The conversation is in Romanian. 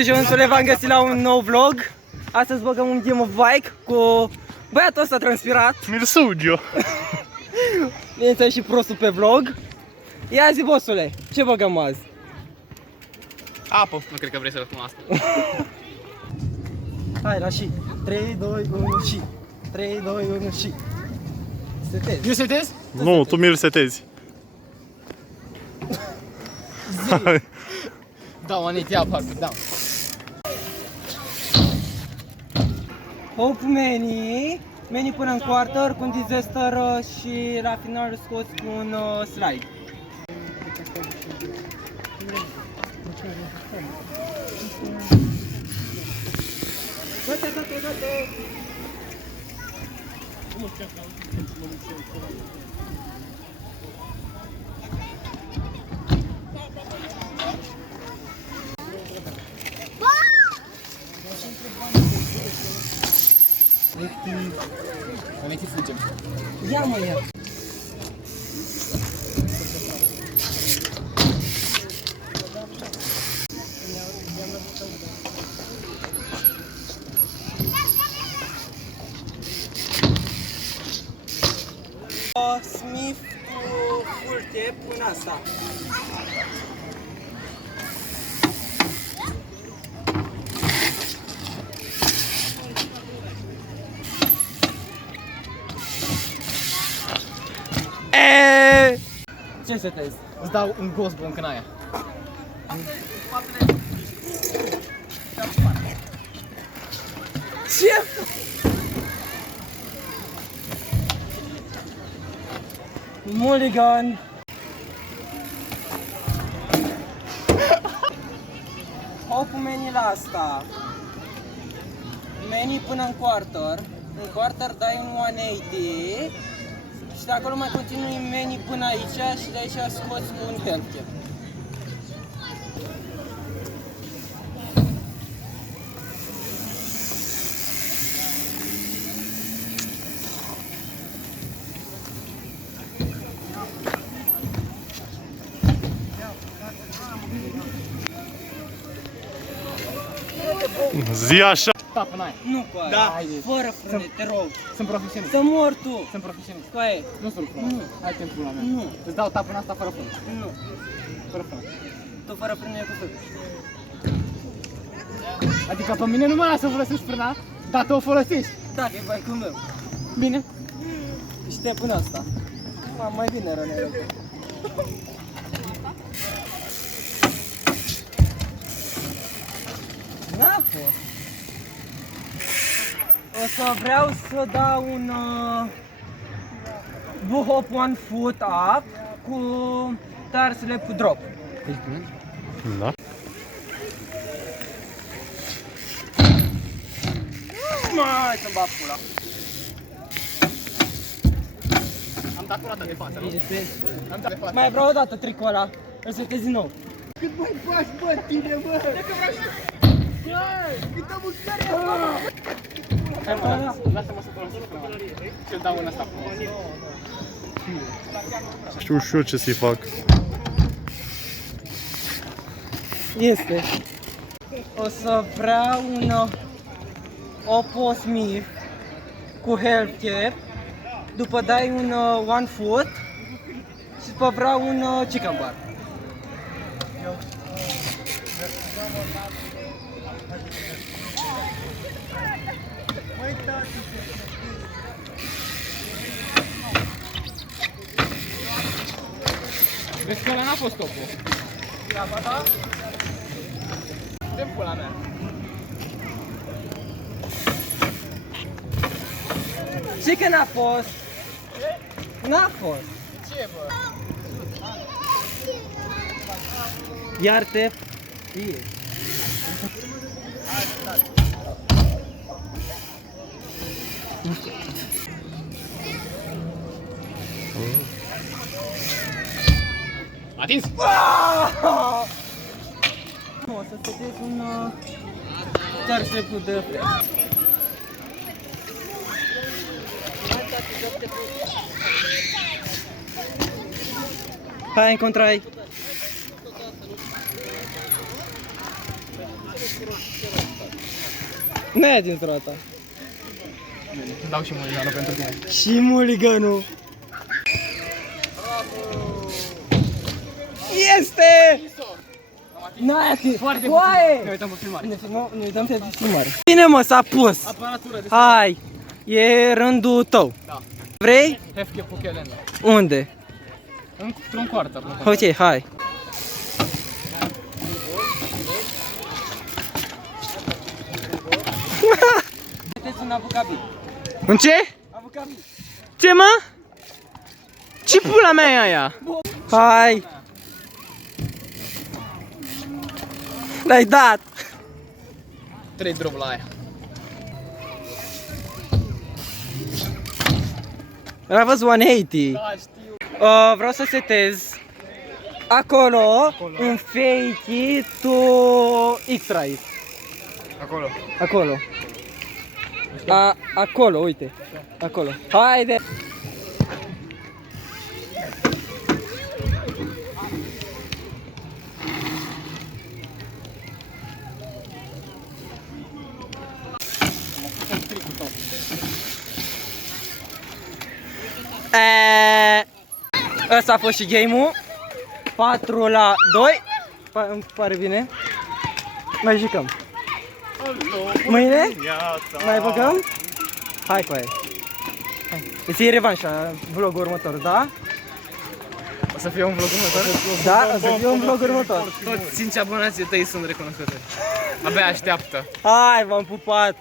Junsule, v-am găsit la un nou vlog. Astăzi băgăm un game of bike cu băiatul ăsta transpirat. Mirsugio. Bineînțeles și prostul pe vlog. Ia zi, bossule, ce băgăm azi? Apă. Nu cred că vrei să răspund asta. Hai, la și 3, 2, 1 și 3, 2, 1 și setezi. Eu setez? Nu, tu mi-l setezi. Da, Anit, ia parcă, da. Hope many până în quarter cu un disaster și la final scoți cu un slide. Gata. Anit, fugem. Ia mă, ia. Smith cu full tape până asta. Ce setezi? Îți dau un ghost blanc în aia. Ce? Mulligan. Hopul meni la asta. Meni până în quarter. În quarter dai un 180 și de acolo mai continui meni până aici și de aici scoți cu un healthcare. Zi așa. Tap în aia. Nu cu aia. Da. Fără frâne, te rog. Sunt profesionist. Să mor tu. Sunt profesionist. Cu aia. Nu sunt frumos. Nu. Hai pentru la mea. Nu. Îți dau tap în asta fără frână. Nu. Fără frână. Tu fără frâne e cu frână. Adică pe mine nu mă lasă să folosesc frâna, dar tu o folosești. Da, e bike-ul meu. Bine? Și te până asta. Mai bine răne. N-a fost. O să vreau să dau un hop one foot up cu tarsele cu drop. Ești bine? Da. Mai să-mi bag pula. Am dat curată de față, nu? Am dat de față. Mai vreau o dată tricul ăla. Îl setezi din nou. Cât mai faci, bă, tine, bă? Dacă vreau să... Câtă mâncare! Hai, mă, lasă-mă să folosesc frâna. Și-l dau în ăsta frumos. Știu și eu ce să-i fac. Este. O să vreau un Oppo Smith cu healthcare. După dai un one foot și după vreau un chicken bar. Vezi că ăla n-a fost topul. Da, da? De pula mea. Ce că n-a fost? N-a fost. Ce, bă? Iar te fie. Atins! O să setezi un tarsele de Hai, încontrai. Nu e din roata. Dau și muliganul pentru tine. Și muliganul. Este! N-ai atins. Foarte Coaie! Ne uităm pe filmare. Ne uităm pe filmare. Bine mă, s-a pus. Aparatură de Hai, e rândul tău. Da. Vrei? Hefke Pochelena. Unde? Într-un quarter. Ok, hai. Vedeți un avocabil. În ce? Avocabil. Ce, mă? Ce pula mea e aia? Hai. L-ai dat. 3 drop la aia. L-a văzut 180. Da, știu. Vreau să setez acolo un fake it to X-Rise. Acolo. Acolo. Acolo, uite. Acolo. Haide! Ăsta a fost și game-ul. 4 la 2. Îmi pare bine. Mai jucăm. Mâine? Mai băgăm? Hai cu aia. Îți iei revanșa vlogul următor, da? O să fie un vlog următor? Da, o să fie un vlog următor. Toți 5 abonații tăi sunt recunoscători. Abia așteaptă. Hai, v-am pupat!